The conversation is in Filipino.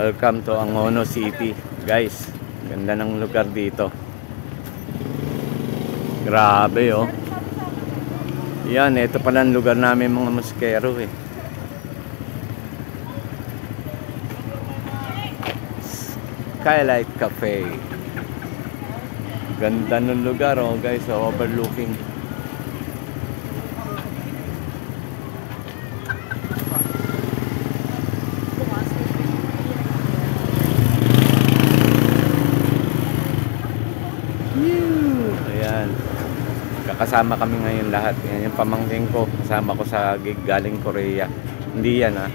Welcome to Angono City, guys. Ganda ng lugar dito. Grabe, oh. Yan, ito pala ang lugar namin mga muskero, eh. Skylight Cafe. Ganda ng lugar, oh, guys. Overlooking. Ayan. Kakasama kami ngayon lahat. Yan yung pamangkin ko. Kasama ko sa gig galing Korea. Hindi yan, ha.